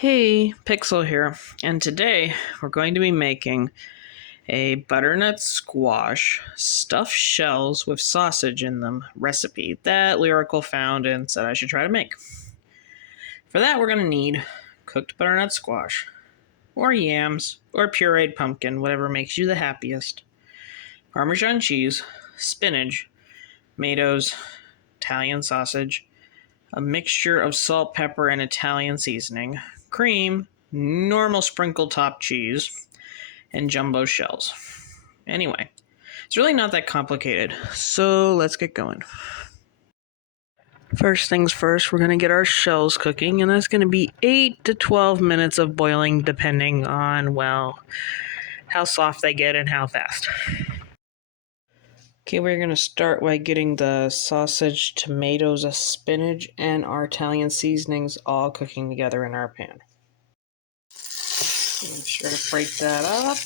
Hey, Pixel here, and today we're going to be making a butternut squash stuffed shells with sausage in them recipe that Lyrical found and said I should try to make. For that, we're going to need cooked butternut squash, or yams, or pureed pumpkin, whatever makes you the happiest, Parmesan cheese, spinach, tomatoes, Italian sausage, a mixture of salt, pepper, and Italian seasoning, cream, normal sprinkle top cheese, and jumbo shells. Anyway, it's really not that complicated, so let's get going. First things first, we're going to get our shells cooking, and that's going to be 8 to 12 minutes of boiling depending on, well, how soft they get and how fast. Okay, we're going to start by getting the sausage, tomatoes, spinach, and our Italian seasonings all cooking together in our pan. Make sure to break that up.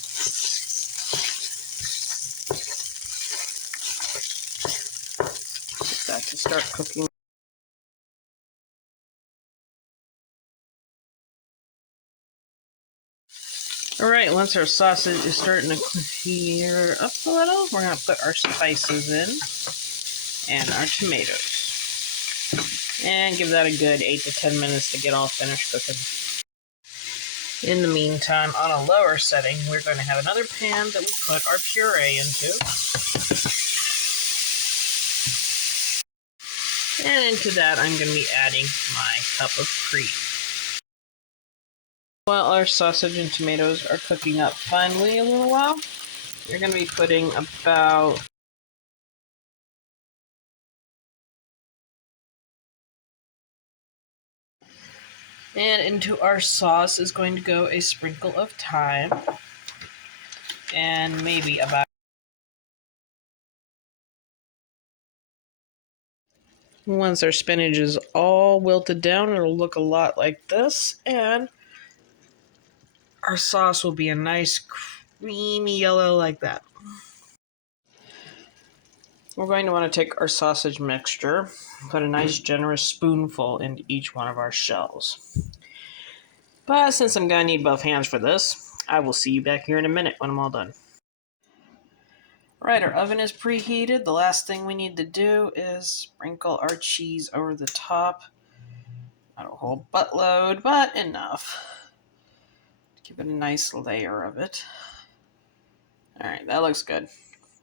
Get that to start cooking. Alright, once our sausage is starting to clear up a little, we're going to put our spices in and our tomatoes. And give that a good 8 to 10 minutes to get all finished cooking. In the meantime, on a lower setting, we're going to have another pan that we put our puree into. And into that, I'm going to be adding my cup of cream. While our sausage and tomatoes are cooking up finally a little while, you're going to be putting about and into our sauce is going to go a sprinkle of thyme and maybe about once our spinach is all wilted down, it'll look a lot like this, and our sauce will be a nice creamy yellow like that. We're going to want to take our sausage mixture, put a nice generous spoonful into each one of our shells. But since I'm going to need both hands for this, I will see you back here in a minute when I'm all done. Alright, our oven is preheated. The last thing we need to do is sprinkle our cheese over the top. Not a whole buttload, but enough. Give it a nice layer of it. Alright, that looks good.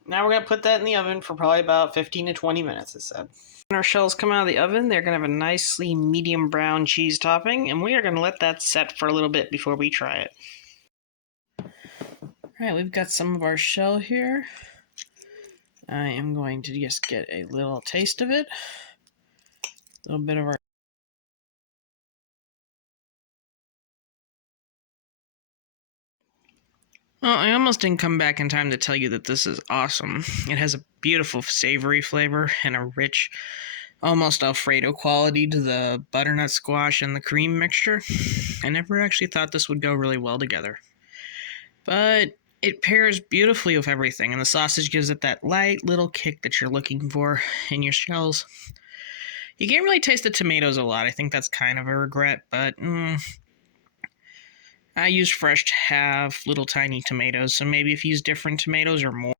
Now we're going to put that in the oven for probably about 15 to 20 minutes, it said. When our shells come out of the oven, they're going to have a nicely medium brown cheese topping, and we are going to let that set for a little bit before we try it. Alright, we've got some of our shell here. I am going to just get a little taste of it. A little bit of our Well, I almost didn't come back in time to tell you that this is awesome. It has a beautiful savory flavor and a rich, almost Alfredo quality to the butternut squash and the cream mixture. I never actually thought this would go really well together. But it pairs beautifully with everything, and the sausage gives it that light little kick that you're looking for in your shells. You can't really taste the tomatoes a lot. I think that's kind of a regret, but I used fresh half little tiny tomatoes, so maybe if you use different tomatoes or more.